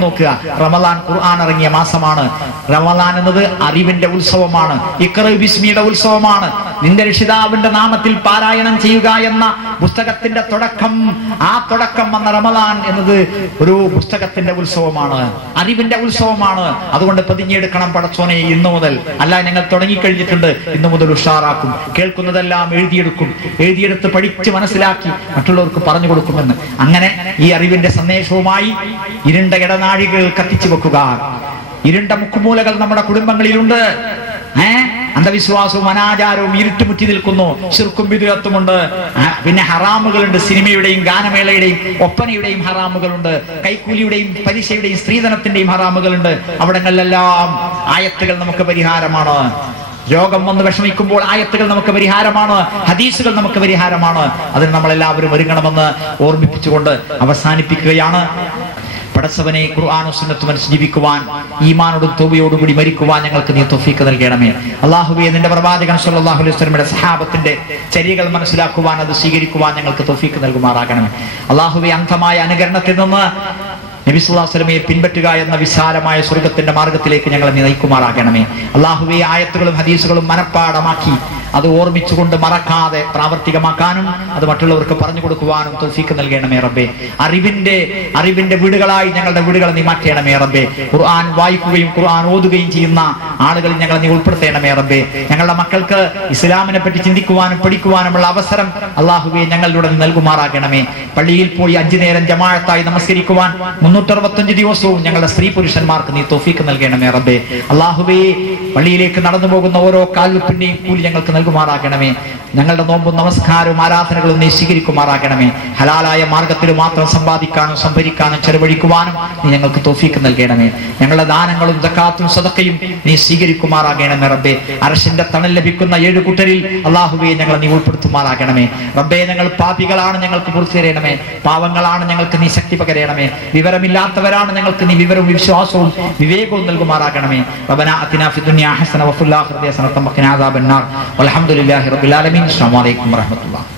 നോക്കുക. റമദാൻ ഖുർആൻ ഇറങ്ങിയ മാസമാണ്. റമദാൻ എന്നത് അറിവിന്റെ ഉത്സവമാണ്. ഇക്കറ ബിസ്മിയുടെ ഉത്സവമാണ്. നിന്റെ രക്ഷിതാവിന്റെ നാമത്തിൽ പാരായണം ചെയ്യുക എന്ന പുസ്തകത്തിന്റെ തുടക്കം ആ തുടക്കം വന്ന റമദാൻ എന്നത് ഒരു പുസ്തകത്തിന്റെ ഉത്സവമാണ് അറിവിന്റെ ഉത്സവമാണ്. അതുകൊണ്ട് പതിഞ്ഞെടുക്കണം പടച്ചോനെ ഇന്നു മുതൽ. അല്ല ഞങ്ങൾ തുടങ്ങിക്കഴിഞ്ഞിട്ടുണ്ട്. ഇന്നു മുതൽ ഉഷാറാക്കും. കേൾക്കുന്നതെല്ലാം എഴുതിയെടുക്കും. എഴുതിയെടുത്ത് പഠിച്ച് മനസ്സിലാക്കി മറ്റുള്ളവർക്ക് പറഞ്ഞു കൊടുക്കുമെന്ന്. അങ്ങനെ ഈ അറിവിന്റെ സന്ദേശവുമായി ഇരുണ്ട ഇടനാഴികൾ കത്തിച്ചു വെക്കുക. ഇരുണ്ട മുക്കുമൂലകൾ നമ്മുടെ കുടുംബങ്ങളിലുണ്ട്. ഏ? അന്ധവിശ്വാസവും അനാചാരവും ഇരുട്ടുമുറ്റി നിൽക്കുന്നു. ശിർക്കും വിദുരത്വമുണ്ട് പിന്നെ ഹറാമുകളുണ്ട്. സിനിമയുടെയും ഗാനമേളയുടെയും ഒപ്പനയുടെയും ഹറാമുകളുണ്ട്. കൈക്കൂലിയുടെയും പലിശയുടെയും സ്ത്രീധനത്തിന്റെയും ഹറാമുകളുണ്ട്. അവിടങ്ങളിലെല്ലാം ആയത്തുകൾ നമുക്ക് പരിഹാരമാണ്. രോഗം വന്ന് വിഷമിക്കുമ്പോൾ ആയത്തുകൾ നമുക്ക് പരിഹാരമാണ്. ഹദീസുകൾ നമുക്ക് പരിഹാരമാണ്. അതിന് നമ്മളെല്ലാവരും ഒരുങ്ങണമെന്ന് ഓർമ്മിപ്പിച്ചുകൊണ്ട് അവസാനിപ്പിക്കുകയാണ്. പടച്ചവനെ ഖുർആാനും സുന്നത്തും അനുസരിച്ച് ജീവിക്കുവാൻ ഈമാനോടും തോബയോടും കൂടി മരിക്കുവാൻ ഞങ്ങൾക്ക് നീ തൊഫീക്ക് നൽകണമേ. അള്ളാഹുബിയെ നിന്റെ പ്രവാചകൻ സല്ലല്ലാഹു അലൈഹി സഹാബത്തിന്റെ ചര്യകൾ മനസ്സിലാക്കുവാൻ അത് സ്വീകരിക്കുവാൻ ഞങ്ങൾക്ക് തൊഫീക്ക് നൽകുമാറാകണമേ. അള്ളാഹുബി അന്ധമായ അനുകരണത്തിൽ നിന്ന് നബി സല്ലല്ലാഹു അലൈഹി വസല്ലമയെ പിൻപറ്റുക എന്ന വിശാലമായ സ്വർഗത്തിന്റെ മാർഗത്തിലേക്ക് ഞങ്ങളെ നയിക്കുമാറാകണമേ. അള്ളാഹുവെ ആയത്തുകളും ഹദീസുകളും മനഃപ്പാടമാക്കി അത് ഓർമ്മിച്ചുകൊണ്ട് മറക്കാതെ പ്രാവർത്തികമാക്കാനും അത് മറ്റുള്ളവർക്ക് പറഞ്ഞു കൊടുക്കുവാനും തൗഫീക്ക് നൽകണമേ റബ്ബെ. അറിവിന്റെ അറിവിന്റെ വീടുകളായി ഞങ്ങളുടെ വീടുകളെ നീ മാറ്റണമേ റബ്ബെ. ഖുർആൻ വായിക്കുകയും ഖുർആൻ ഓതുകയും ചെയ്യുന്ന ആളുകൾ ഞങ്ങളെ നീ ഉൾപ്പെടുത്തണമേ റബ്ബെ. ഞങ്ങളുടെ മക്കൾക്ക് ഇസ്ലാമിനെ പറ്റി ചിന്തിക്കുവാനും പഠിക്കുവാനുമുള്ള അവസരം അള്ളാഹുവെ ഞങ്ങളിലൂടെ നൽകുമാറാകണമേ. പള്ളിയിൽ പോയി അഞ്ചു നേരം ജമാഴത്തായി നമസ്കരിക്കുവാൻ മുന്നൂറ്ററുപത്തഞ്ച് ദിവസവും ഞങ്ങളുടെ സ്ത്രീ പുരുഷന്മാർക്ക് നീ തോഫീക്ക് നൽകണമേ റബ്ബേ. അള്ളാഹുബേ പള്ളിയിലേക്ക് നടന്നു പോകുന്ന ഓരോ കാൽവെപ്പിന്റെയും കൂലി ഞങ്ങൾക്ക് നൽകുമാറാക്കണമേ ഞങ്ങളുടെ നോമ്പും നമസ്കാരവും ആരാധനകളും നീ സ്വീകരിക്കുമാറാകണമേ. ഹലാലായ മാർഗത്തിൽ മാത്രം സമ്പാദിക്കാനും സംഭരിക്കാനും ചെലവഴിക്കുവാനും നീ ഞങ്ങൾക്ക് തോഫീക്ക് നൽകണമേ. ഞങ്ങളുടെ ദാനങ്ങളും ദക്കാത്തും സദക്കയും നീ സ്വീകരിക്കുമാറാകണമേ റബ്ബെ. അരശിന്റെ തണൽ ലഭിക്കുന്ന ഏഴ് കുട്ടരിൽ അള്ളാഹുവെ ഞങ്ങളെ നീ ഉൾപ്പെടുത്തുമാറാകണമേ. റബ്ബെ ഞങ്ങൾ പാപികളാണ് ഞങ്ങൾക്ക് പുറത്തു തരണമേ പാവങ്ങളാണ് ഞങ്ങൾക്ക് നീ ശക്തി പകരണമേ. വിവരമില്ലാത്തവരാണ് ഞങ്ങൾക്ക് നീ വിവരവും വിശ്വാസവും വിവേകവും നൽകുമാറാകണമേ. റബ്ബന അത്തിനാഫി ദുനിയാ ഹസന വഫിൽ ആഖിറതി ഹസനത വഖിനാ അദാബന്നാർ വൽഹംദുലില്ലാഹി റബ്ബിൽ ആലമീൻ. Assalamualaikum warahmatullahi